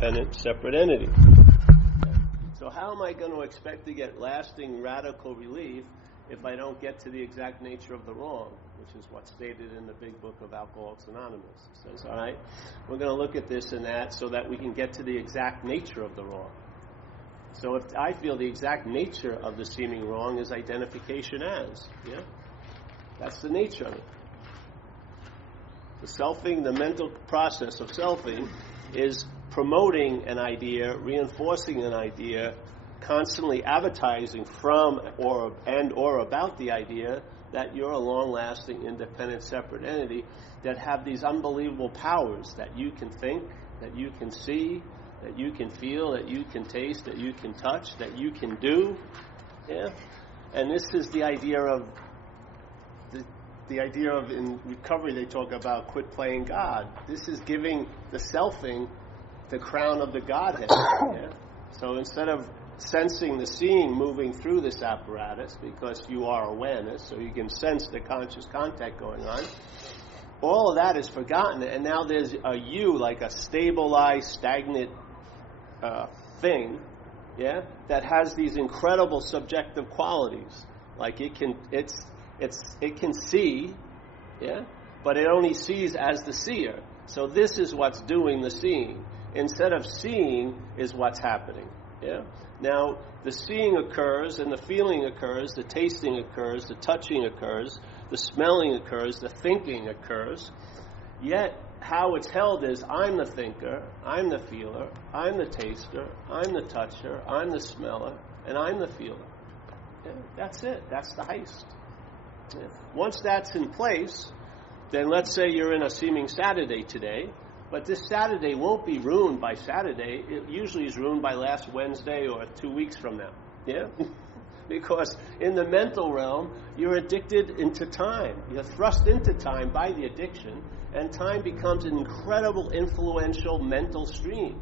independent, separate entity. So how am I going to expect to get lasting, radical relief if I don't get to the exact nature of the wrong, which is what's stated in the big book of Alcoholics Anonymous? It says, all right, we're going to look at this and that so that we can get to the exact nature of the wrong. So if I feel the exact nature of the seeming wrong is identification as, that's the nature of it. The selfing, the mental process of selfing, is promoting an idea, reinforcing an idea, constantly advertising from or about the idea that you're a long-lasting, independent, separate entity that have these unbelievable powers that you can think, that you can see, that you can feel, that you can taste, that you can touch, that you can do. And this is the idea of in recovery they talk about quit playing God. This is giving the selfing the crown of the Godhead. So instead of sensing the seeing moving through this apparatus, because you are awareness, so you can sense the conscious contact going on, all of that is forgotten, and now there's a you, like a stabilized, stagnant thing, that has these incredible subjective qualities. Like it can see, but it only sees as the seer. So this is what's doing the seeing. Instead of seeing is what's happening. Now, the seeing occurs, and the feeling occurs, the tasting occurs, the touching occurs, the smelling occurs, the thinking occurs. Yet, how it's held is, I'm the thinker, I'm the feeler, I'm the taster, I'm the toucher, I'm the smeller, and I'm the feeler. That's it. That's the heist. Once that's in place, then let's say you're in a seeming Saturday today, but this Saturday won't be ruined by Saturday. It usually is ruined by last Wednesday or 2 weeks from now. Because in the mental realm, you're addicted into time. You're thrust into time by the addiction, and time becomes an incredible influential mental stream.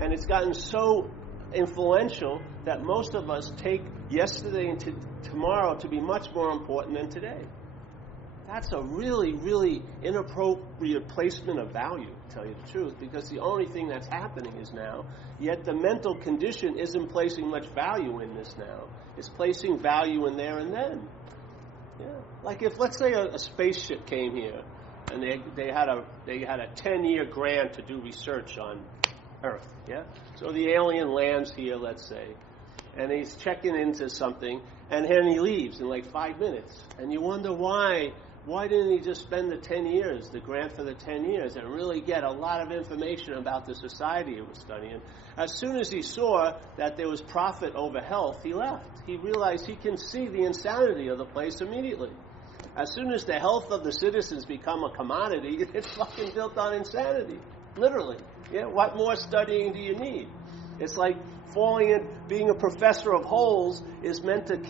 And it's gotten so influential that most of us take yesterday and tomorrow to be much more important than today. That's a really, really inappropriate placement of value, to tell you the truth, because the only thing that's happening is now, yet the mental condition isn't placing much value in this now. It's placing value in there and then. Like if, let's say, a spaceship came here, and they had a 10-year grant to do research on Earth, So the alien lands here, let's say, and he's checking into something, and then he leaves in like 5 minutes. And you wonder why didn't he just spend the 10 years, the grant for the 10 years, and really get a lot of information about the society he was studying? As soon as he saw that there was profit over health, he left. He realized he can see the insanity of the place immediately. As soon as the health of the citizens become a commodity, it's fucking built on insanity. Literally. What more studying do you need? It's like being a professor of holes is meant to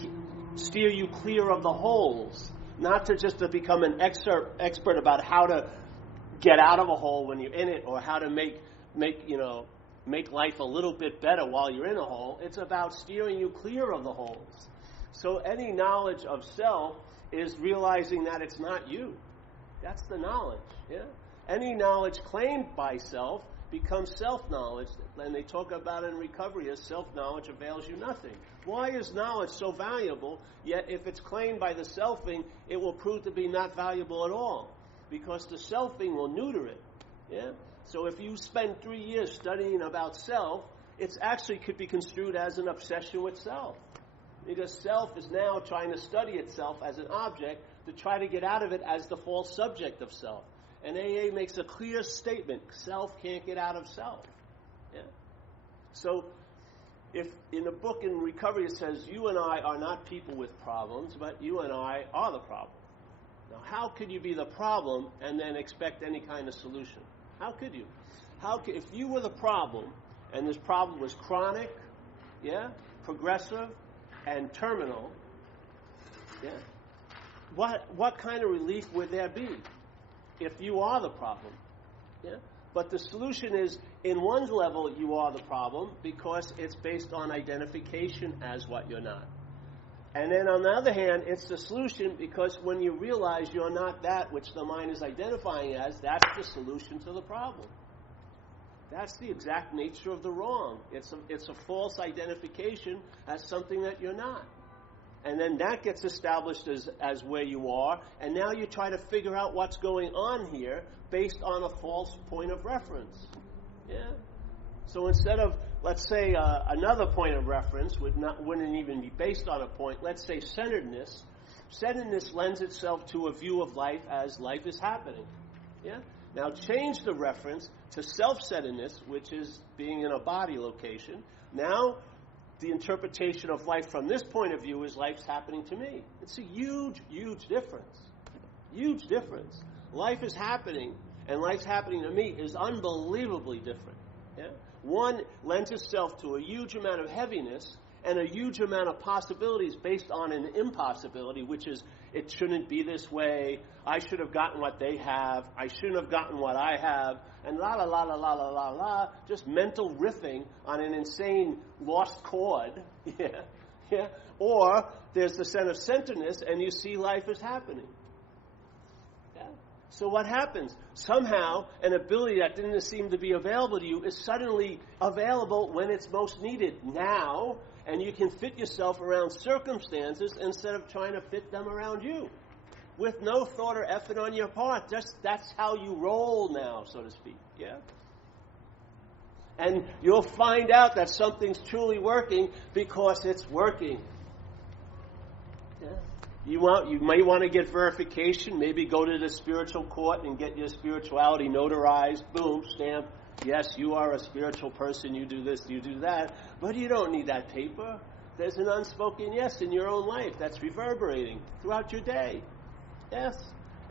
steer you clear of the holes, not to become an expert about how to get out of a hole when you're in it, or how to make life a little bit better while you're in a hole. It's about steering you clear of the holes. So any knowledge of self is realizing that it's not you. That's the knowledge. Any knowledge claimed by self becomes self-knowledge, and they talk about it in recovery as self-knowledge avails you nothing. Why is knowledge so valuable, yet if it's claimed by the selfing, it will prove to be not valuable at all? Because the selfing will neuter it. So if you spend 3 years studying about self, it actually could be construed as an obsession with self. Because self is now trying to study itself as an object to try to get out of it as the false subject of self. And AA makes a clear statement: self can't get out of self. So, if in the book in recovery it says, you and I are not people with problems, but you and I are the problem. Now, how could you be the problem and then expect any kind of solution? How could you? If you were the problem, and this problem was chronic, progressive, and terminal, what kind of relief would there be? If you are the problem. But the solution is, in one level, you are the problem because it's based on identification as what you're not. And then on the other hand, it's the solution because when you realize you're not that which the mind is identifying as, that's the solution to the problem. That's the exact nature of the wrong. It's a false identification as something that you're not. And then that gets established as where you are, and now you try to figure out what's going on here based on a false point of reference. Yeah? So instead of, let's say, another point of reference wouldn't even be based on a point, let's say centeredness. Centeredness lends itself to a view of life as life is happening. Yeah? Now change the reference to self-centeredness, which is being in a body location. Now the interpretation of life from this point of view is life's happening to me. It's a huge, huge difference. Huge difference. Life is happening, and life's happening to me is unbelievably different. Yeah? One lends itself to a huge amount of heaviness and a huge amount of possibilities based on an impossibility, which is, it shouldn't be this way, I should have gotten what they have, I shouldn't have gotten what I have, and la la la la la la la la, just mental riffing on an insane lost chord. Yeah, yeah. Or there's the sense of centeredness, and you see life is happening. Yeah. So what happens? Somehow, an ability that didn't seem to be available to you is suddenly available when it's most needed now, and you can fit yourself around circumstances instead of trying to fit them around you. With no thought or effort on your part. That's how you roll now, so to speak. Yeah? And you'll find out that something's truly working because it's working. Yeah? You may want to get verification, maybe go to the spiritual court and get your spirituality notarized, boom, stamp. Yes, you are a spiritual person, you do this, you do that, but you don't need that paper. There's an unspoken yes in your own life that's reverberating throughout your day. Yes.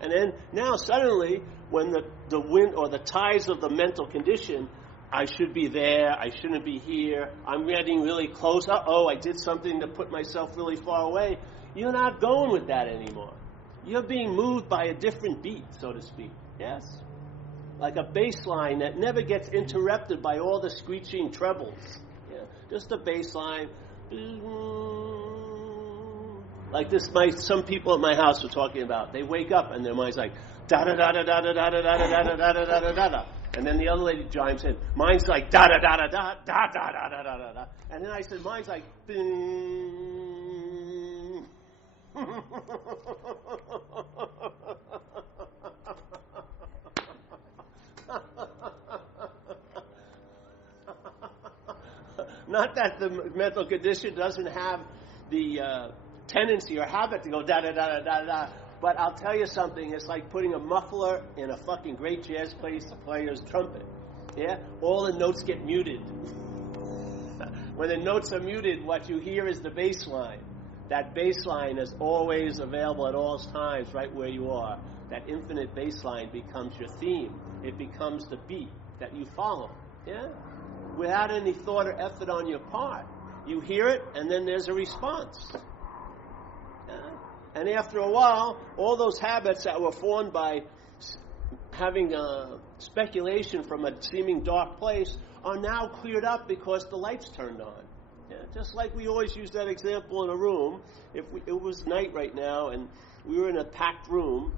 And then now suddenly, when the wind or the tides of the mental condition, I should be there, I shouldn't be here, I'm getting really close, I did something to put myself really far away, you're not going with that anymore. You're being moved by a different beat, so to speak. Yes? Like a bass line that never gets interrupted by all the screeching trebles. Yeah? Just a bass line. Like this, some people at my house were talking about. They wake up and their mind's like da da da da da da da da da da da da da da da. And then the other lady chimes in. Mine's like da da da da da da da da da da da. And then I said, mine's like. Not that the mental condition doesn't have the tendency or habit to go da da da da da da, but I'll tell you something. It's like putting a muffler in a fucking great jazz player's trumpet. Yeah, all the notes get muted. When the notes are muted, what you hear is the bass line. That bass line is always available at all times, right where you are. That infinite bass line becomes your theme. It becomes the beat that you follow. Yeah, without any thought or effort on your part. You hear it, and then there's a response. And after a while, all those habits that were formed by having speculation from a seeming dark place are now cleared up because the light's turned on. Yeah, just like we always use that example in a room. If it was night right now and we were in a packed room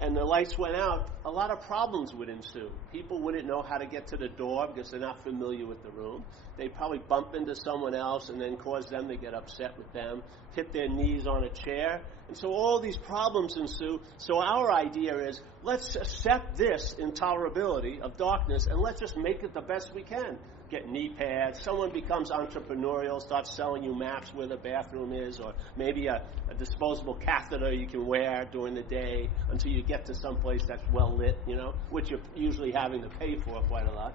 and the lights went out, a lot of problems would ensue. People wouldn't know how to get to the door because they're not familiar with the room. They'd probably bump into someone else and then cause them to get upset with them, hit their knees on a chair. And so all these problems ensue. So our idea is, let's accept this intolerability of darkness and let's just make it the best we can. Get knee pads. Someone becomes entrepreneurial, starts selling you maps where the bathroom is, or maybe a disposable catheter you can wear during the day until you get to some place that's well lit, which you're usually having to pay for quite a lot.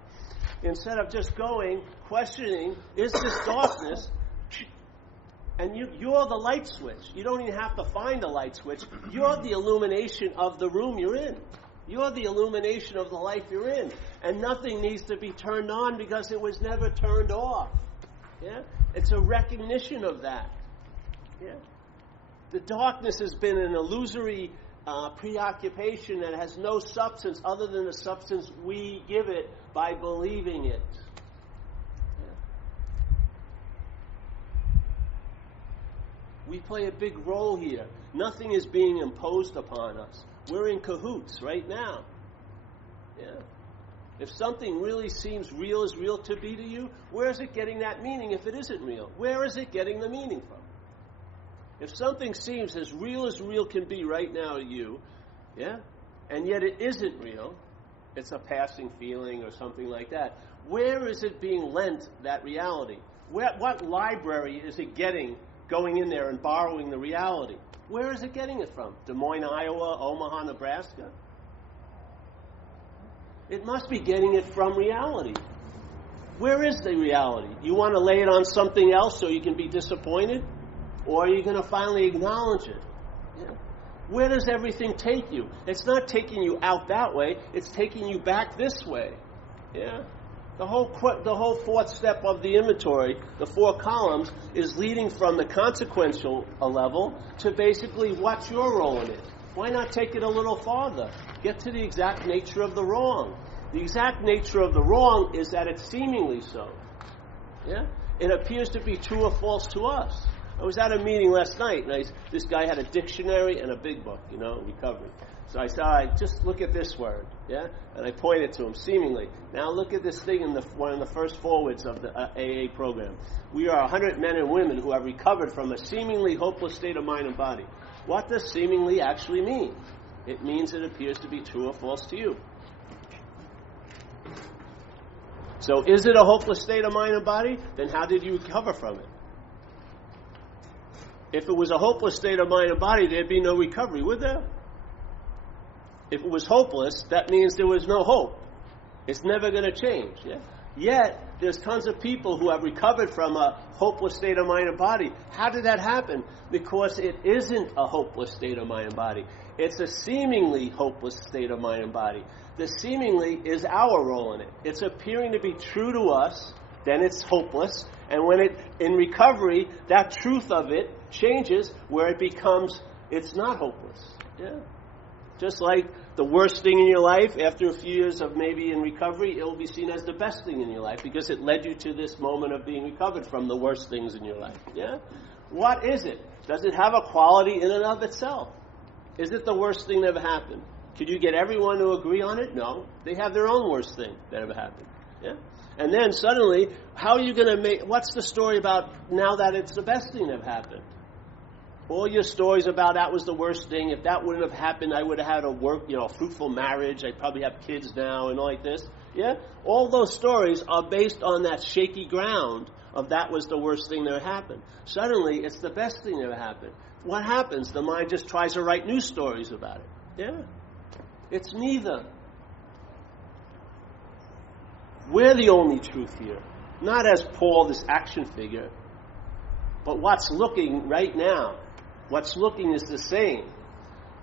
Instead of just going, questioning, is this darkness? And you're the light switch. You don't even have to find a light switch. You're the illumination of the room you're in. You're the illumination of the life you're in. And nothing needs to be turned on because it was never turned off. Yeah? It's a recognition of that. Yeah? The darkness has been an illusory preoccupation that has no substance other than the substance we give it by believing it. Yeah? We play a big role here. Nothing is being imposed upon us. We're in cahoots right now. Yeah. If something really seems real as real to be to you, where is it getting that meaning if it isn't real? Where is it getting the meaning from? If something seems as real can be right now to you, yeah, and yet it isn't real, it's a passing feeling or something like that, where is it being lent that reality? What library is it getting going in there and borrowing the reality? Where is it getting it from? Des Moines, Iowa, Omaha, Nebraska? It must be getting it from reality. Where is the reality? You want to lay it on something else so you can be disappointed? Or are you going to finally acknowledge it? Yeah. Where does everything take you? It's not taking you out that way. It's taking you back this way. Yeah. The whole fourth step of the inventory, the 4 columns, is leading from the consequential level to basically what's your role in it. Why not take it a little farther? Get to the exact nature of the wrong. The exact nature of the wrong is that it's seemingly so. Yeah? It appears to be true or false to us. I was at a meeting last night, and this guy had a dictionary and a big book, recovery. So I said, all right, just look at this word, yeah? And I pointed to him, seemingly. Now look at this thing in one of the first forwards of the AA program. We are 100 men and women who have recovered from a seemingly hopeless state of mind and body. What does seemingly actually mean? It means it appears to be true or false to you. So is it a hopeless state of mind and body? Then how did you recover from it? If it was a hopeless state of mind and body, there'd be no recovery, would there? If it was hopeless, that means there was no hope. It's never going to change. Yeah? Yet, there's tons of people who have recovered from a hopeless state of mind and body. How did that happen? Because it isn't a hopeless state of mind and body. It's a seemingly hopeless state of mind and body. The seemingly is our role in it. It's appearing to be true to us, then it's hopeless. And when in recovery, that truth of it changes where it becomes, it's not hopeless. Yeah. Just like the worst thing in your life, after a few years of maybe in recovery, it will be seen as the best thing in your life because it led you to this moment of being recovered from the worst things in your life. Yeah? What is it? Does it have a quality in and of itself? Is it the worst thing that ever happened? Could you get everyone to agree on it? No. They have their own worst thing that ever happened. Yeah? And then suddenly, how are you going to what's the story about now that it's the best thing that ever happened? All your stories about that was the worst thing. If that wouldn't have happened, I would have had a fruitful marriage. I'd probably have kids now and all like this. Yeah? All those stories are based on that shaky ground of that was the worst thing that happened. Suddenly, it's the best thing that happened. What happens? The mind just tries to write new stories about it. Yeah? It's neither. We're the only truth here. Not as Paul, this action figure, but what's looking right now. What's looking is the same.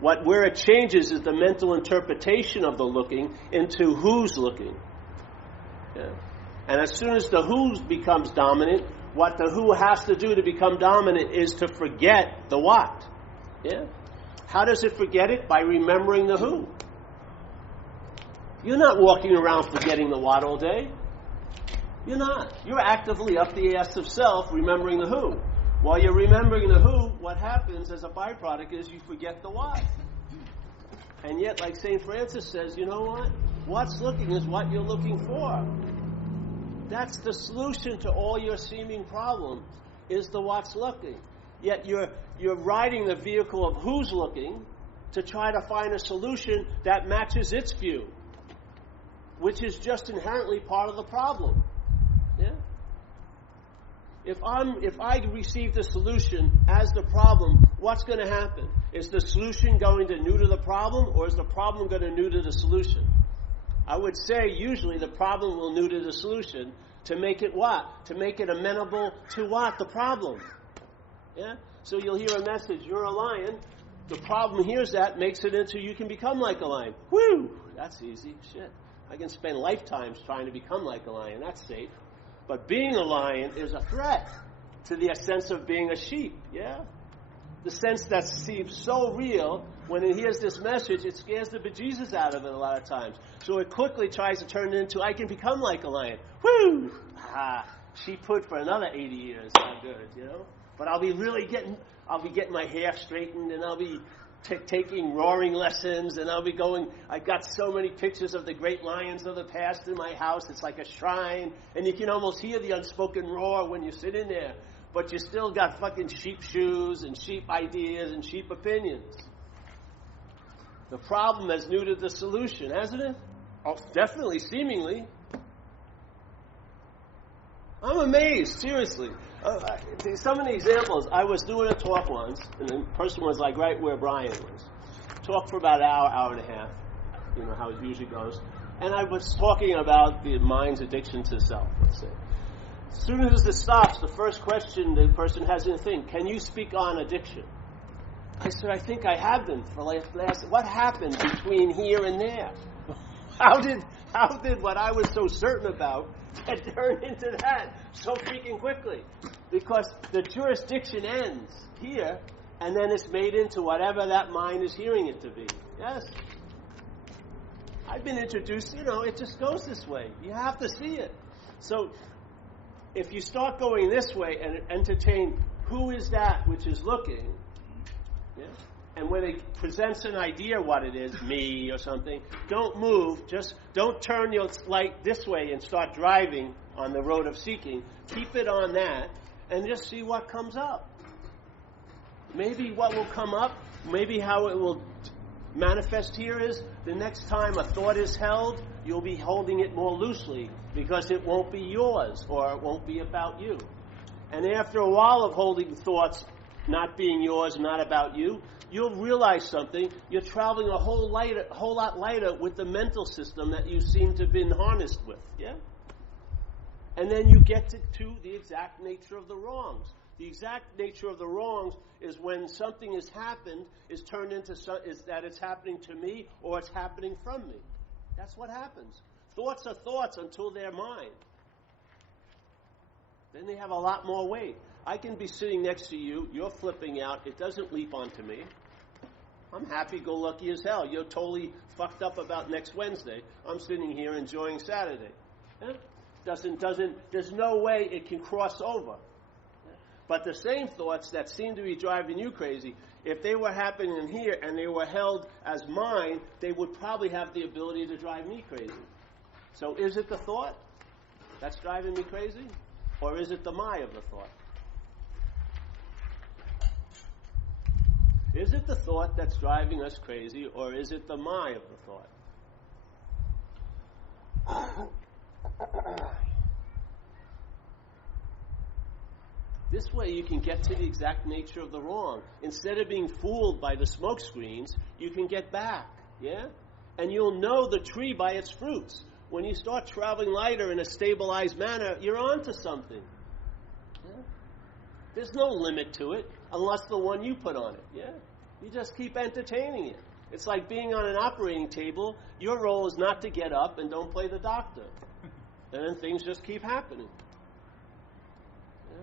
Where it changes is the mental interpretation of the looking into who's looking. Yeah. And as soon as the who becomes dominant, what the who has to do to become dominant is to forget the what. Yeah. How does it forget it? By remembering the who. You're not walking around forgetting the what all day. You're not. You're actively up the ass of self remembering the who. While you're remembering the who, what happens as a byproduct is you forget the what. And yet, like St. Francis says, you know what? What's looking is what you're looking for. That's the solution to all your seeming problems, is the what's looking. Yet you're riding the vehicle of who's looking to try to find a solution that matches its view, which is just inherently part of the problem. Yeah? If I receive the solution as the problem, what's going to happen? Is the solution going to neuter the problem, or is the problem going to neuter the solution? I would say usually the problem will neuter the solution to make it what? To make it amenable to what? The problem. Yeah? So you'll hear a message, you're a lion. The problem hears that, makes it into you can become like a lion. Woo! That's easy. Shit. I can spend lifetimes trying to become like a lion. That's safe. But being a lion is a threat to the sense of being a sheep, yeah? The sense that seems so real, when it hears this message, it scares the bejesus out of it a lot of times. So it quickly tries to turn it into, I can become like a lion. Woo! Sheep put for another 80 years. Not good, But I'll be getting my hair straightened, and I'll be taking roaring lessons, and I'll be going, I've got so many pictures of the great lions of the past in my house. It's like a shrine, and you can almost hear the unspoken roar when you sit in there, but you still got fucking sheep shoes and sheep ideas and sheep opinions. The problem has neutered the solution, hasn't it? Oh, definitely, seemingly. I'm amazed, seriously. Some of the examples, I was doing a talk once, and the person was like right where Brian was. Talked for about an hour and a half, you know how it usually goes. And I was talking about the mind's addiction to self, let's say. As soon as it stops, the first question the person has to think, can you speak on addiction? I said, I think I have been for last. What happened between here and there? How did what I was so certain about get turned into that so freaking quickly? Because the jurisdiction ends here, and then it's made into whatever that mind is hearing it to be. Yes. I've been introduced, it just goes this way. You have to see it. So if you start going this way and entertain who is that which is looking, yeah, and when it presents an idea what it is, me or something, don't move, just don't turn your light this way and start driving on the road of seeking. Keep it on that and just see what comes up. Maybe what will come up, maybe how it will manifest here is the next time a thought is held, you'll be holding it more loosely because it won't be yours or it won't be about you. And after a while of holding thoughts not being yours, not about you, you'll realize something. You're traveling a whole lot lighter with the mental system that you seem to have been harnessed with. Yeah? And then you get to the exact nature of the wrongs. The exact nature of the wrongs is when something has happened, is turned into is that it's happening to me or it's happening from me. That's what happens. Thoughts are thoughts until they're mine. Then they have a lot more weight. I can be sitting next to you, you're flipping out, it doesn't leap onto me. I'm happy-go-lucky as hell. You're totally fucked up about next Wednesday. I'm sitting here enjoying Saturday. There's no way it can cross over. But the same thoughts that seem to be driving you crazy, if they were happening here and they were held as mine, they would probably have the ability to drive me crazy. So is it the thought that's driving me crazy? Or is it the my of the thought? Is it the thought that's driving us crazy, or is it the my of the thought? This way you can get to the exact nature of the wrong. Instead of being fooled by the smoke screens, you can get back, yeah? And you'll know the tree by its fruits. When you start traveling lighter in a stabilized manner, you're on to something. Yeah? There's no limit to it, unless the one you put on it, yeah? You just keep entertaining it. It's like being on an operating table. Your role is not to get up and don't play the doctor. And then things just keep happening. Yeah?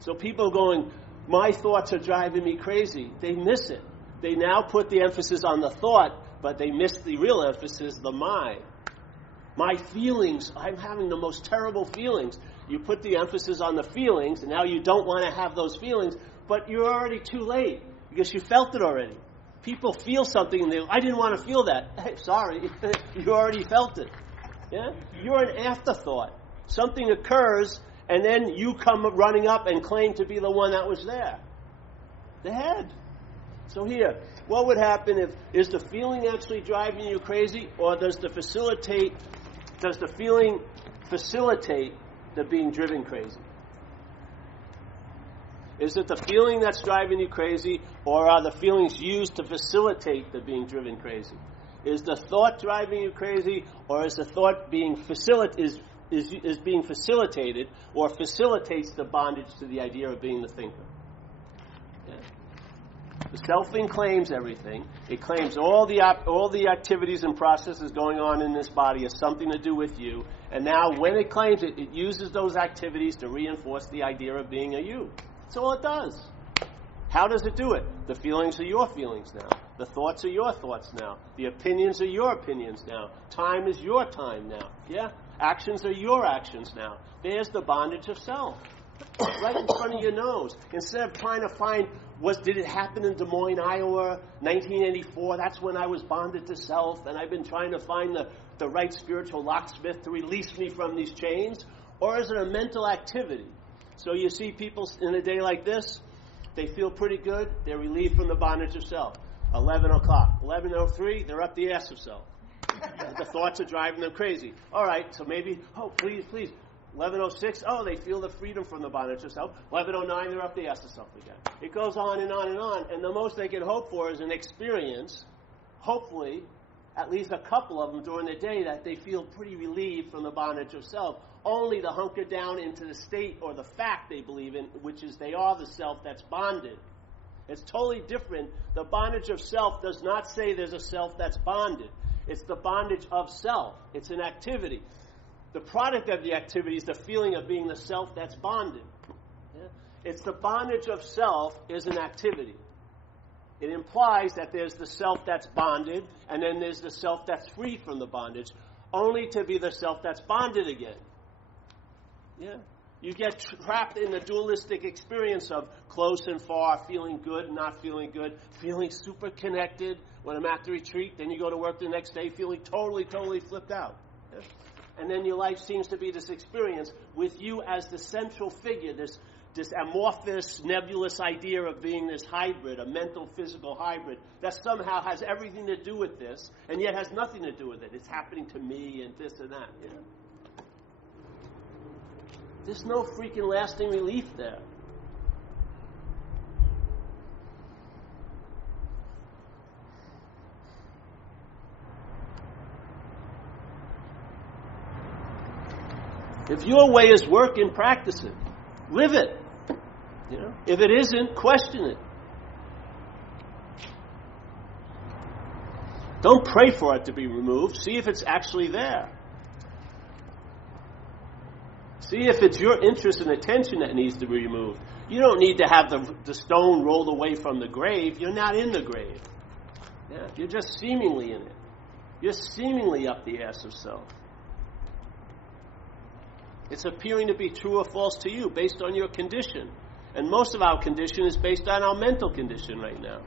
So people going, my thoughts are driving me crazy. They miss it. They now put the emphasis on the thought, but they miss the real emphasis, the my. My feelings, I'm having the most terrible feelings. You put the emphasis on the feelings, and now you don't want to have those feelings, but you're already too late because you felt it already. People feel something and they go, I didn't want to feel that. Hey, sorry, you already felt it. Yeah? You're an afterthought. Something occurs, and then you come running up and claim to be the one that was there. The head. So here, what would happen is the feeling actually driving you crazy, or does the feeling facilitate the being driven crazy? Is it the feeling that's driving you crazy, or are the feelings used to facilitate the being driven crazy? Is the thought driving you crazy, or is the thought being is being facilitated, or facilitates the bondage to the idea of being the thinker? Yeah. The selfing claims everything. It claims all the activities and processes going on in this body has something to do with you. And now when it claims it, it uses those activities to reinforce the idea of being a you. That's all it does. How does it do it? The feelings are your feelings now. The thoughts are your thoughts now. The opinions are your opinions now. Time is your time now. Yeah? Actions are your actions now. There's the bondage of self. Right in front of your nose. Instead of trying to find Did it happen in Des Moines, Iowa, 1984? That's when I was bonded to self, and I've been trying to find the right spiritual locksmith to release me from these chains? Or is it a mental activity? So you see people in a day like this, they feel pretty good, they're relieved from the bondage of self. 11 o'clock. 11:03, they're up the ass of self. The thoughts are driving them crazy. All right, so maybe, please. 11:06, they feel the freedom from the bondage of self. 11:09, they're up the ass of self again. It goes on and on and on, and the most they can hope for is an experience, hopefully, at least a couple of them during the day, that they feel pretty relieved from the bondage of self, only to hunker down into the state or the fact they believe in, which is they are the self that's bonded. It's totally different. The bondage of self does not say there's a self that's bonded. It's the bondage of self. It's an activity. The product of the activity is the feeling of being the self that's bonded. Yeah? It's the bondage of self is an activity. It implies that there's the self that's bonded, and then there's the self that's free from the bondage, only to be the self that's bonded again. Yeah? You get trapped in the dualistic experience of close and far, feeling good, not feeling good, feeling super connected when I'm at the retreat. Then you go to work the next day feeling totally flipped out. Yeah? And then your life seems to be this experience with you as the central figure, this amorphous, nebulous idea of being this hybrid, a mental, physical hybrid, that somehow has everything to do with this, and yet has nothing to do with it. It's happening to me and this and that. Yeah? There's no freaking lasting relief there. If your way is working, practice it. Live it. You know? If it isn't, question it. Don't pray for it to be removed. See if it's actually there. See if it's your interest and attention that needs to be removed. You don't need to have the stone rolled away from the grave. You're not in the grave. Yeah, you're just seemingly in it. You're seemingly up the ass of self. It's appearing to be true or false to you based on your condition. And most of our condition is based on our mental condition right now.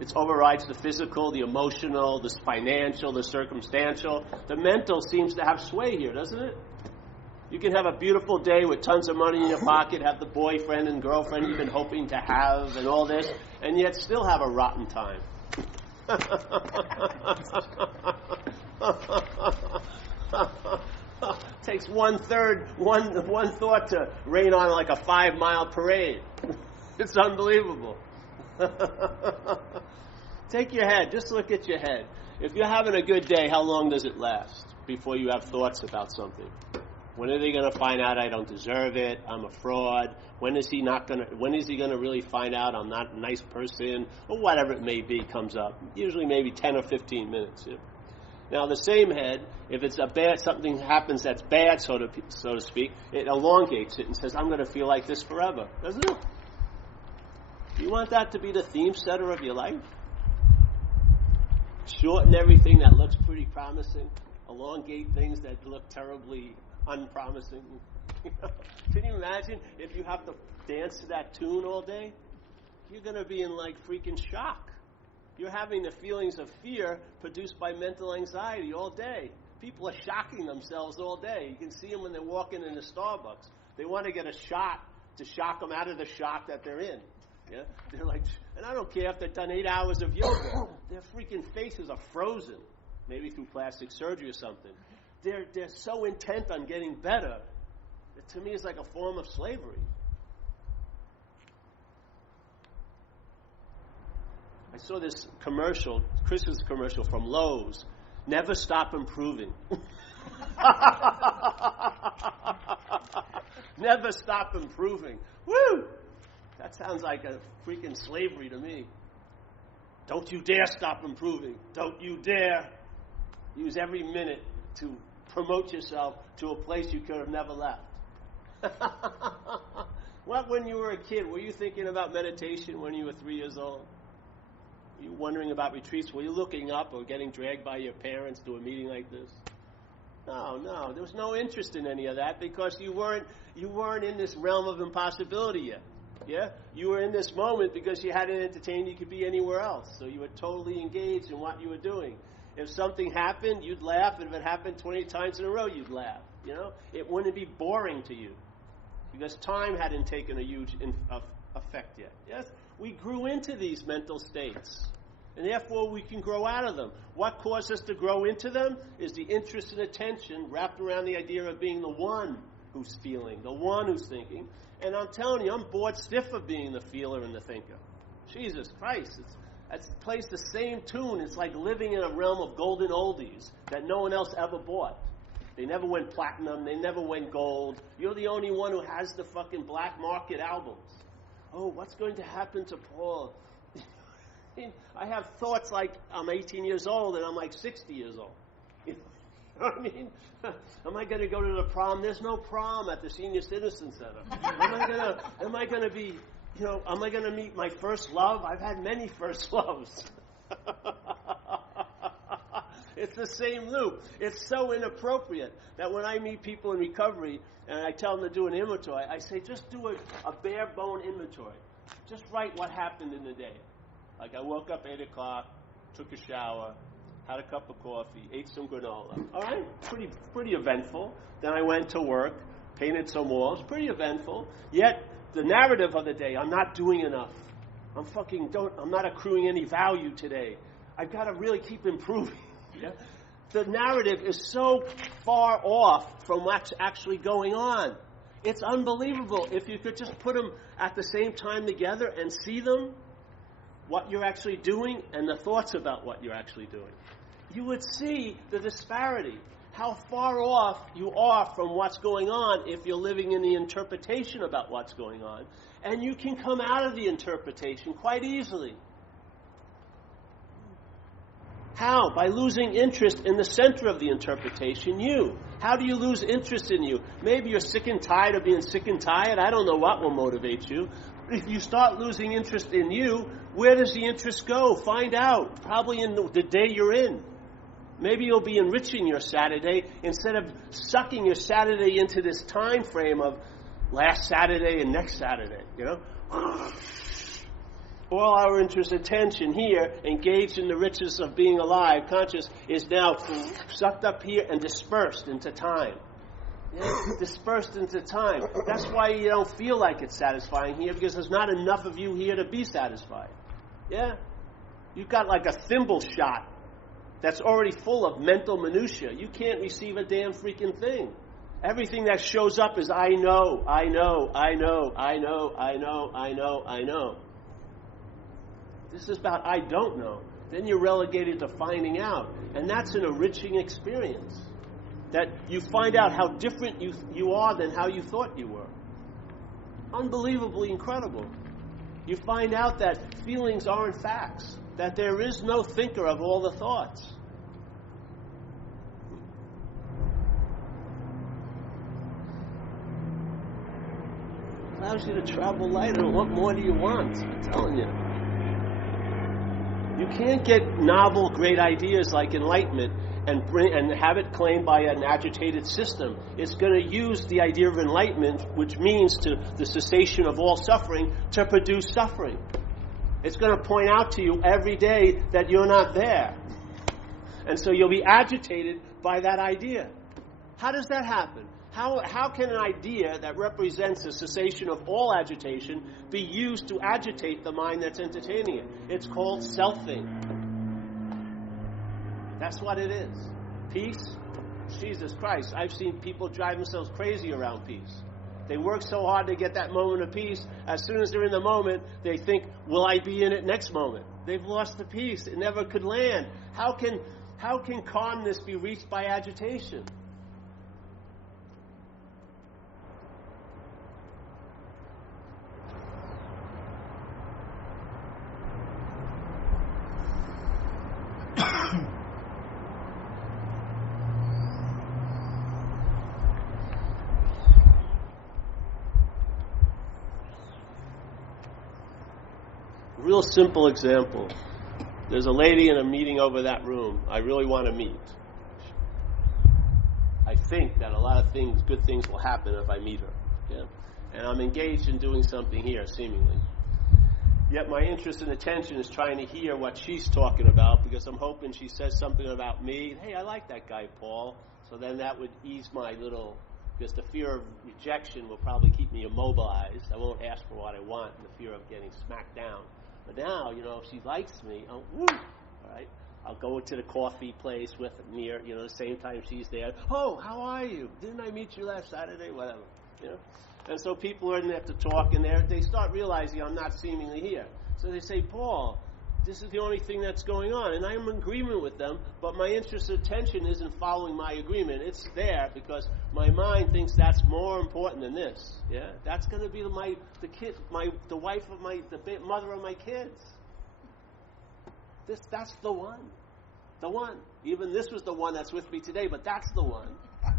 It overrides the physical, the emotional, the financial, the circumstantial. The mental seems to have sway here, doesn't it? You can have a beautiful day with tons of money in your pocket, have the boyfriend and girlfriend you've been hoping to have and all this, and yet still have a rotten time. Takes one thought to rain on like a 5-mile parade. It's unbelievable. Take your head. Just look at your head. If you're having a good day, how long does it last before you have thoughts about something? When are they going to find out I don't deserve it? I'm a fraud. When is he going to really find out I'm not a nice person? Or whatever it may be comes up. Usually maybe 10 or 15 minutes. Yeah? Now the same head, if it's something happens that's bad, so to speak, it elongates it and says, I'm going to feel like this forever. Doesn't it? Do you want that to be the theme setter of your life? Shorten everything that looks pretty promising. Elongate things that look terribly unpromising. Can you imagine if you have to dance to that tune all day? You're going to be in like freaking shock. You're having the feelings of fear produced by mental anxiety all day. People are shocking themselves all day. You can see them when they're walking into Starbucks. They want to get a shot to shock them out of the shock that they're in. Yeah? They're like, and I don't care if they've done 8 hours of yoga. Their freaking faces are frozen, maybe through plastic surgery or something. They're so intent on getting better. It, to me, is like a form of slavery. I saw this commercial, Christmas commercial from Lowe's. Never stop improving. Never stop improving. Woo! That sounds like a freaking slavery to me. Don't you dare stop improving. Don't you dare use every minute to promote yourself to a place you could have never left. What, when you were a kid, were you thinking about meditation when you were 3 years old? Were you wondering about retreats? Were you looking up or getting dragged by your parents to a meeting like this? No. There was no interest in any of that because you weren't in this realm of impossibility yet. Yeah? You were in this moment because you had it entertained. You could be anywhere else. So you were totally engaged in what you were doing. If something happened, you'd laugh. And if it happened 20 times in a row, you'd laugh. You know? It wouldn't be boring to you because time hadn't taken a huge effect yet. Yes? We grew into these mental states. And therefore, we can grow out of them. What caused us to grow into them is the interest and attention wrapped around the idea of being the one who's feeling, the one who's thinking. And I'm telling you, I'm bored stiff of being the feeler and the thinker. Jesus Christ, it plays the same tune. It's like living in a realm of golden oldies that no one else ever bought. They never went platinum. They never went gold. You're the only one who has the fucking black market albums. Oh, what's going to happen to Paul? I have thoughts like I'm 18 years old and I'm like 60 years old. You know what I mean? Am I going to go to the prom? There's no prom at the Senior Citizen Center. Am I going to be, am I going to meet my first love? I've had many first loves. It's the same loop. It's so inappropriate that when I meet people in recovery and I tell them to do an inventory, I say just do a bare bone inventory. Just write what happened in the day. Like I woke up 8 o'clock, took a shower, had a cup of coffee, ate some granola. All right? Pretty eventful. Then I went to work, painted some walls. Pretty eventful. Yet, the narrative of the day, I'm not doing enough. I'm not accruing any value today. I've got to really keep improving. Yeah? The narrative is so far off from what's actually going on. It's unbelievable. If you could just put them at the same time together and see them, what you're actually doing and the thoughts about what you're actually doing, you would see the disparity, how far off you are from what's going on if you're living in the interpretation about what's going on. And you can come out of the interpretation quite easily. How? By losing interest in the center of the interpretation, you. How do you lose interest in you? Maybe you're sick and tired of being sick and tired. I don't know what will motivate you. But if you start losing interest in you, where does the interest go? Find out. Probably in the day you're in. Maybe you'll be enriching your Saturday instead of sucking your Saturday into this time frame of last Saturday and next Saturday, All our interest, attention here, engaged in the riches of being alive, conscious, is now sucked up here and dispersed into time. Yeah, dispersed into time. That's why you don't feel like it's satisfying here, because there's not enough of you here to be satisfied. Yeah? You've got like a thimble shot that's already full of mental minutia. You can't receive a damn freaking thing. Everything that shows up is I know. This is about I don't know. Then you're relegated to finding out. And that's an enriching experience. That you find out how different you are than how you thought you were. Unbelievably incredible. You find out that feelings aren't facts. That there is no thinker of all the thoughts. Allows you to travel lighter. What more do you want? I'm telling you. You can't get novel, great ideas like enlightenment and have it claimed by an agitated system. It's going to use the idea of enlightenment, which means to the cessation of all suffering, to produce suffering. It's going to point out to you every day that you're not there. And so you'll be agitated by that idea. How does that happen? How can an idea that represents the cessation of all agitation be used to agitate the mind that's entertaining it? It's called selfing. That's what it is. Peace? Jesus Christ. I've seen people drive themselves crazy around peace. They work so hard to get that moment of peace. As soon as they're in the moment, they think, will I be in it next moment? They've lost the peace. It never could land. How can calmness be reached by agitation? Real simple example. There's a lady in a meeting over that room I really want to meet. I think that a lot of good things will happen if I meet her. Yeah? and I'm engaged in doing something here, seemingly. Yet my interest and attention is trying to hear what she's talking about, because I'm hoping she says something about me. Hey, I like that guy, Paul. So then that would ease my little, because the fear of rejection will probably keep me immobilized. I won't ask for what I want in the fear of getting smacked down. But now, if she likes me, all right, I'll go to the coffee place with near, the same time she's there. Oh, how are you? Didn't I meet you last Saturday? Whatever, And so people are in there to talk, and they start realizing I'm not seemingly here. So they say, Paul, this is the only thing that's going on. And I'm in agreement with them, but my interest and attention isn't following my agreement. It's there because my mind thinks that's more important than this. Yeah? That's going to be the wife of the mother of my kids. That's the one. The one. Even this was the one that's with me today, but that's the one.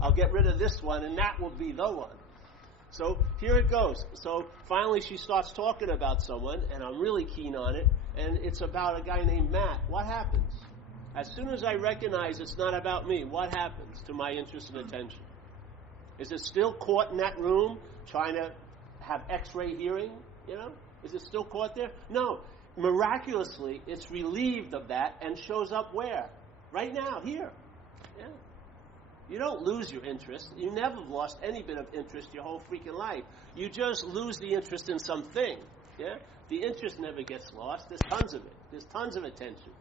I'll get rid of this one, and that will be the one. So here it goes. So finally she starts talking about someone, and I'm really keen on it, and it's about a guy named Matt. What happens? As soon as I recognize it's not about me, what happens to my interest and attention? Is it still caught in that room trying to have x-ray hearing? Is it still caught there? No. Miraculously, it's relieved of that and shows up where? Right now, here. Yeah. You don't lose your interest. You never lost any bit of interest your whole freaking life. You just lose the interest in something. Yeah? The interest never gets lost. There's tons of it. There's tons of attention.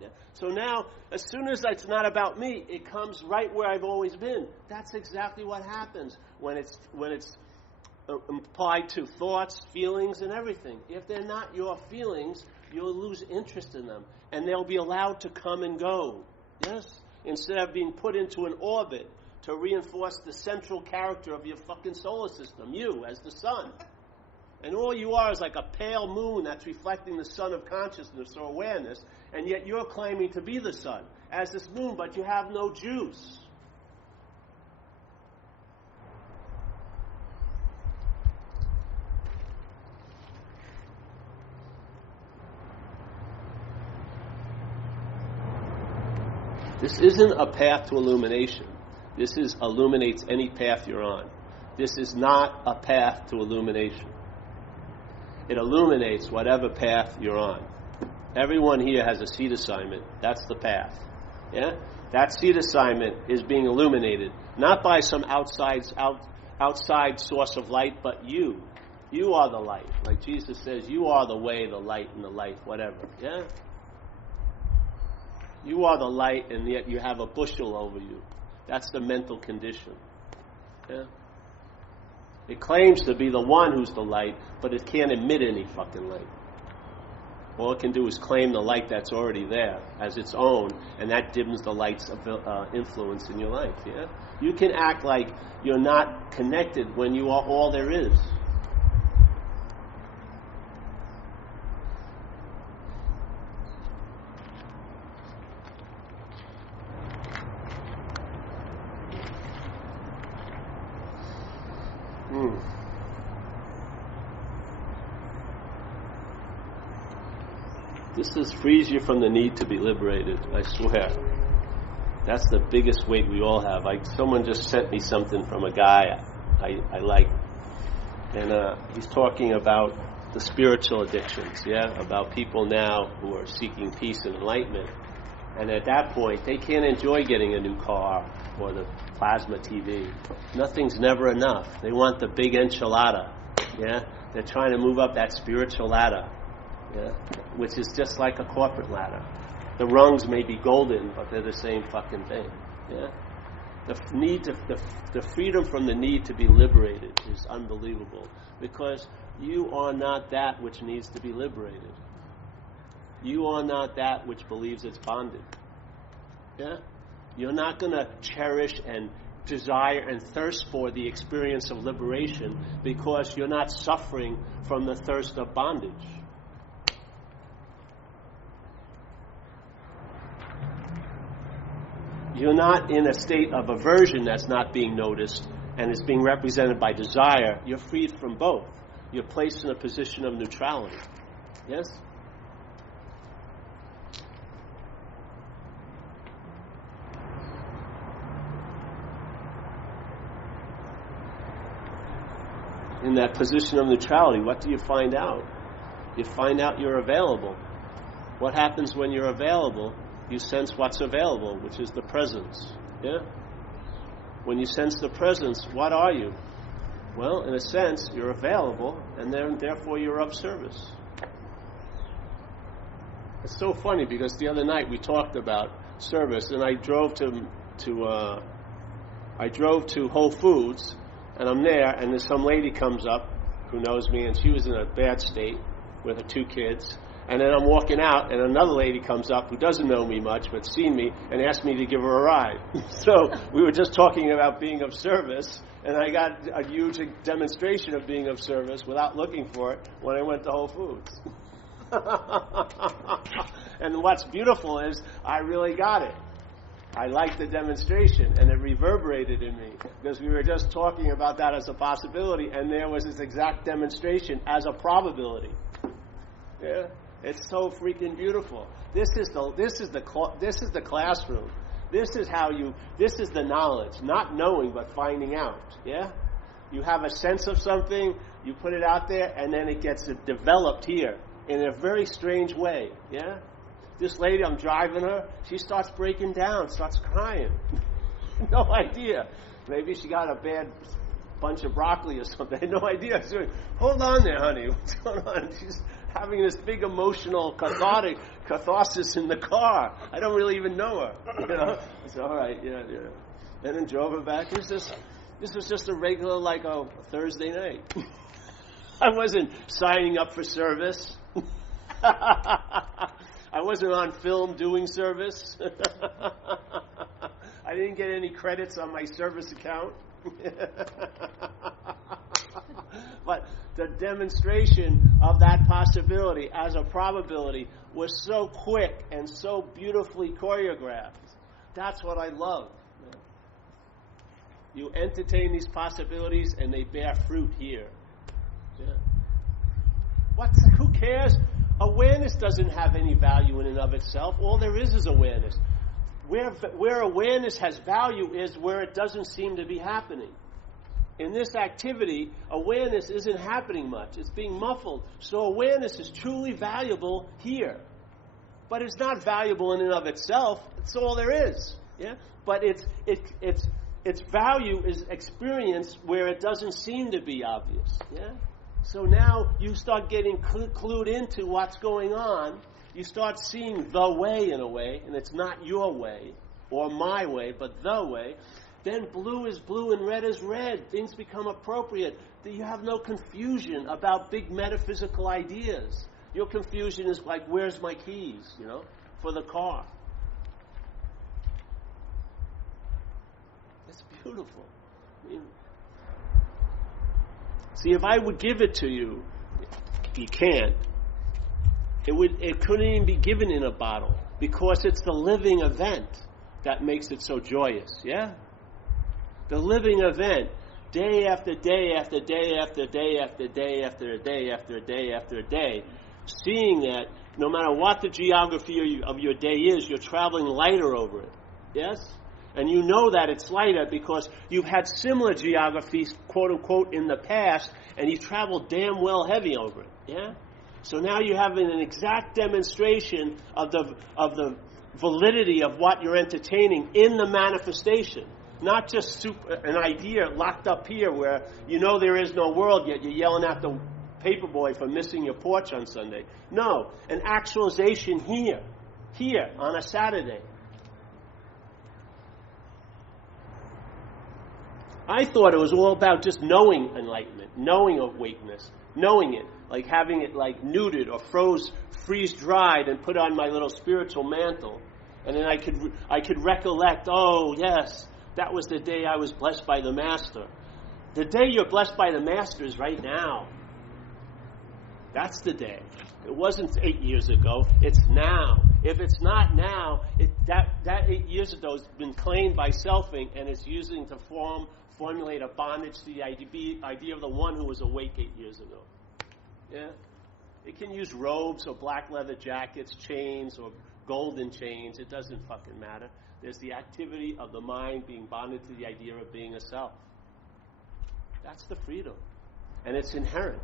Yeah? So now, as soon as it's not about me, it comes right where I've always been. That's exactly what happens when it's applied to thoughts, feelings, and everything. If they're not your feelings, you'll lose interest in them, and they'll be allowed to come and go. Yes? Instead of being put into an orbit to reinforce the central character of your fucking solar system, you as the sun. And all you are is like a pale moon that's reflecting the sun of consciousness or awareness, and yet you're claiming to be the sun as this moon, but you have no juice. This isn't a path to illumination. This illuminates any path you're on. This is not a path to illumination. It illuminates whatever path you're on. Everyone here has a seed assignment. That's the path. Yeah? That seed assignment is being illuminated, not by some outside source of light, but you. You are the light. Like Jesus says, you are the way, the light, and the life, whatever. Yeah? You are the light, and yet you have a bushel over you. That's the mental condition. Yeah? It claims to be the one who's the light, but it can't emit any fucking light. All it can do is claim the light that's already there as its own, and that dims the light's influence in your life. Yeah? You can act like you're not connected when you are all there is. This frees you from the need to be liberated, I swear. That's the biggest weight we all have. Someone just sent me something from a guy I like. And he's talking about the spiritual addictions, about people now who are seeking peace and enlightenment. And at that point, they can't enjoy getting a new car or the plasma TV. Nothing's never enough. They want the big enchilada. Yeah? They're trying to move up that spiritual ladder. Yeah? Which is just like a corporate ladder. The rungs may be golden, but they're the same fucking thing. Yeah? The freedom from the need to be liberated is unbelievable, because you are not that which needs to be liberated. You are not that which believes it's bonded. Yeah? You're not going to cherish and desire and thirst for the experience of liberation because you're not suffering from the thirst of bondage. You're not in a state of aversion that's not being noticed and is being represented by desire. You're freed from both. You're placed in a position of neutrality. Yes? in that position of neutrality, what do you find out? You find out you're available. What happens when you're available? You sense what's available, which is the presence. Yeah? When you sense the presence, what are you? Well, in a sense, you're available, and then therefore you're of service. It's so funny because the other night we talked about service, and I drove to Whole Foods, and I'm there, and there's some lady comes up who knows me, and she was in a bad state with her 2 kids. And then I'm walking out, and another lady comes up who doesn't know me much, but seen me, and asked me to give her a ride. So we were just talking about being of service, and I got a huge demonstration of being of service without looking for it when I went to Whole Foods. And what's beautiful is I really got it. I liked the demonstration, and it reverberated in me because we were just talking about that as a possibility, and there was this exact demonstration as a probability. Yeah, it's so freaking beautiful. This is the classroom. This is the knowledge, not knowing but finding out. Yeah, you have a sense of something, you put it out there, and then it gets developed here in a very strange way. Yeah. This lady, I'm driving her, she starts breaking down, starts crying. No idea. Maybe she got a bad bunch of broccoli or something. I had no idea. So, hold on there, honey. What's going on? She's having this big emotional catharsis in the car. I don't really even know her. You know? I said, all right, yeah. And then drove her back. This was just a regular, like a Thursday night. I wasn't signing up for service. I wasn't on film doing service. I didn't get any credits on my service account. But the demonstration of that possibility as a probability was so quick and so beautifully choreographed. That's what I love. You entertain these possibilities and they bear fruit here. Yeah. Who cares? Awareness doesn't have any value in and of itself. All there is awareness. Where awareness has value is where it doesn't seem to be happening. In this activity, awareness isn't happening much. It's being muffled. So awareness is truly valuable here. But it's not valuable in and of itself. It's all there is. Yeah? But its value is experienced where it doesn't seem to be obvious. Yeah? So now you start getting clued into what's going on. You start seeing the way in a way, and it's not your way or my way, but the way. Then blue is blue and red is red. Things become appropriate. You have no confusion about big metaphysical ideas. Your confusion is like, where's my keys, for the car? It's beautiful. I mean, see, if I would give it to you, you can't. It couldn't even be given in a bottle because it's the living event that makes it so joyous. Yeah, the living event, day after day after day after day after day after day after day after day, seeing that no matter what the geography of your day is, you're traveling lighter over it. Yes. And you know that it's lighter because you've had similar geographies, quote unquote, in the past, and you traveled damn well heavy over it. Yeah? So now you have an exact demonstration of the validity of what you're entertaining in the manifestation. Not just an idea locked up here where you know there is no world, yet you're yelling at the paperboy for missing your porch on Sunday. No, an actualization here on a Saturday. I thought it was all about just knowing enlightenment, knowing awakeness, knowing it, like having it like nuded or freeze-dried and put on my little spiritual mantle. And then I could recollect, oh, yes, that was the day I was blessed by the Master. The day you're blessed by the Master is right now. That's the day. It wasn't 8 years ago. It's now. If it's not now, that 8 years ago has been claimed by selfing and it's using to formulate a bondage to the idea of the one who was awake 8 years ago. Yeah? It can use robes or black leather jackets, chains or golden chains. It doesn't fucking matter. There's the activity of the mind being bonded to the idea of being a self. That's the freedom. And it's inherent.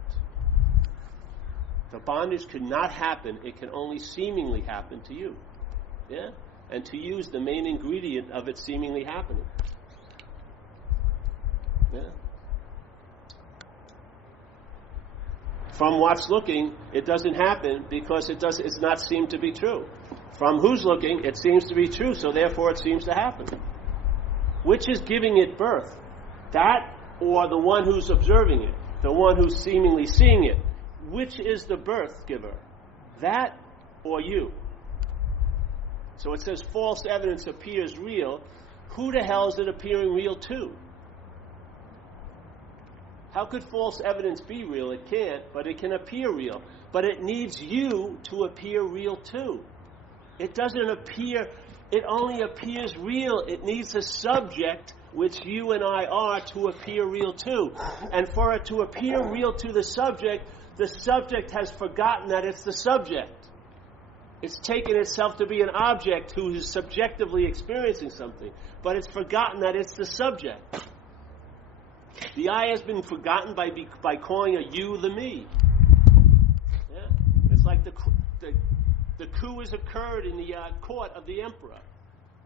The bondage could not happen. It can only seemingly happen to you. Yeah? And to you is the main ingredient of it seemingly happening. Yeah? From what's looking, it doesn't happen because it's not seem to be true. From who's looking, it seems to be true, so therefore it seems to happen. Which is giving it birth? That or the one who's observing it? The one who's seemingly seeing it? Which is the birth giver? That or you? So it says false evidence appears real. Who the hell is it appearing real to? How could false evidence be real? It can't, but it can appear real. But it needs you to appear real too. It doesn't appear, it only appears real. It needs a subject, which you and I are, to appear real too. And for it to appear real to the subject has forgotten that it's the subject. It's taken itself to be an object who is subjectively experiencing something. But it's forgotten that it's the subject. The I has been forgotten by calling a you the me. Yeah? It's like the coup has occurred in the court of the emperor.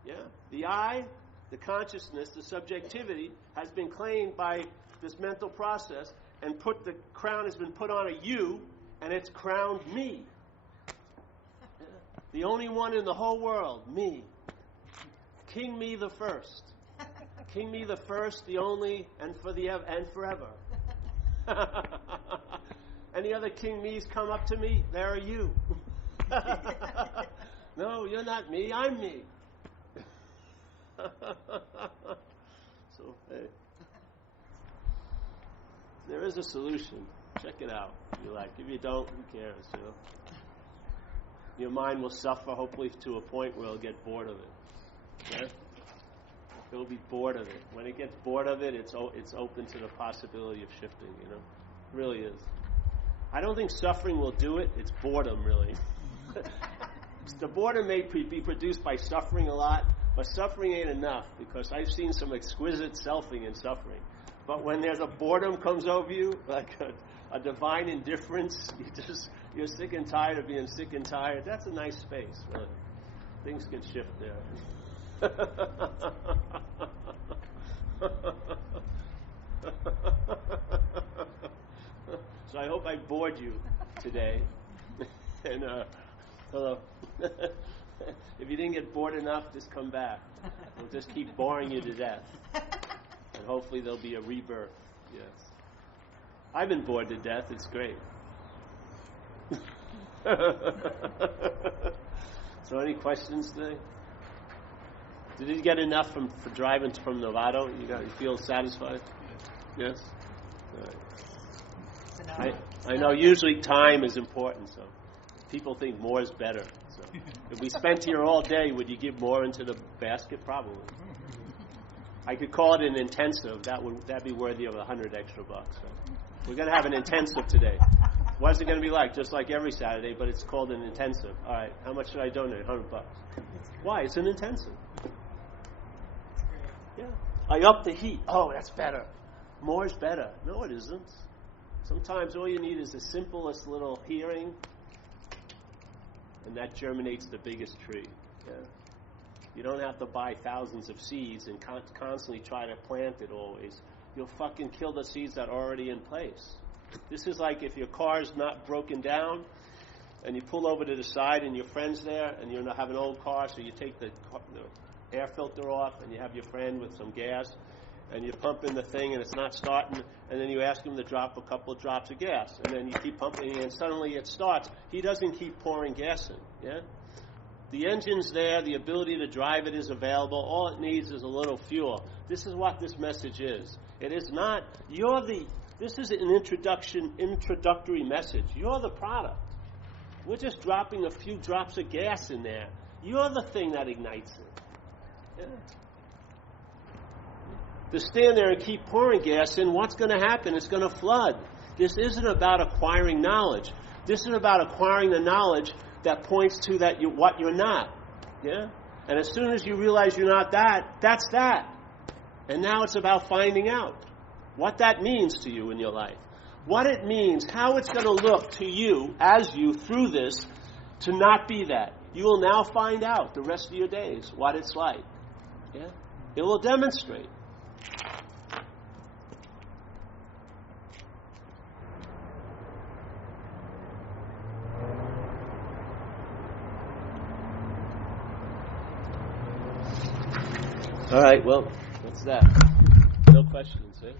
Yeah? The I, the consciousness, the subjectivity, has been claimed by this mental process, and the crown has been put on a you, and it's crowned me. Yeah? The only one in the whole world, me. King me the first. King me the first, the only, and forever. Any other king me's come up to me? There are you. No, you're not me. I'm me. So, hey, there is a solution. Check it out. If you like. If you don't, who cares? You know? Your mind will suffer, hopefully, to a point where it'll get bored of it. Yeah? It'll be bored of it. When it gets bored of it, it's open to the possibility of shifting, you know. It really is. I don't think suffering will do it. It's boredom, really. The boredom may be produced by suffering a lot, but suffering ain't enough, because I've seen some exquisite selfing in suffering. But when there's a boredom comes over you, like a divine indifference, you're sick and tired of being sick and tired, that's a nice space, really. Things can shift there. So I hope I bored you today. And hello. If you didn't get bored enough, just come back. We'll just keep boring you to death. And hopefully there'll be a rebirth. Yes. I've been bored to death. It's great. So any questions today? Did you get enough for driving from Novato? You feel satisfied? Yes? All right. I know usually time is important, so people think more is better. So if we spent here all day, would you give more into the basket? Probably. I could call it an intensive. That'd be worthy of $100 extra bucks. So we're going to have an intensive today. What's it going to be like? Just like every Saturday, but it's called an intensive. All right. How much should I donate? $100 bucks. Why? It's an intensive. Yeah. I up the heat. Oh, that's better. More is better. No, it isn't. Sometimes all you need is the simplest little hearing, and that germinates the biggest tree. Yeah. You don't have to buy thousands of seeds and constantly try to plant it always. You'll fucking kill the seeds that are already in place. This is like if your car's not broken down, and you pull over to the side and your friend's there, and you have an old car, so you take the air filter off, and you have your friend with some gas, and you pump in the thing, and it's not starting, and then you ask him to drop a couple of drops of gas, and then you keep pumping, and suddenly it starts. He doesn't keep pouring gas in, yeah? The engine's there, the ability to drive it is available, all it needs is a little fuel. This is what this message is. It is not, this is an introductory message. You're the product. We're just dropping a few drops of gas in there. You're the thing that ignites it. Yeah. To stand there and keep pouring gas in, what's going to happen? It's going to flood. This isn't about acquiring knowledge. This is about acquiring the knowledge that points to what you're not. Yeah? And as soon as you realize you're not that, that's that. And now it's about finding out what that means to you in your life. what it means, how it's going to look to you, as you, through this, to not be that. You will now find out the rest of your days what it's like. Yeah? It will demonstrate. All right, well, what's that? No questions, eh?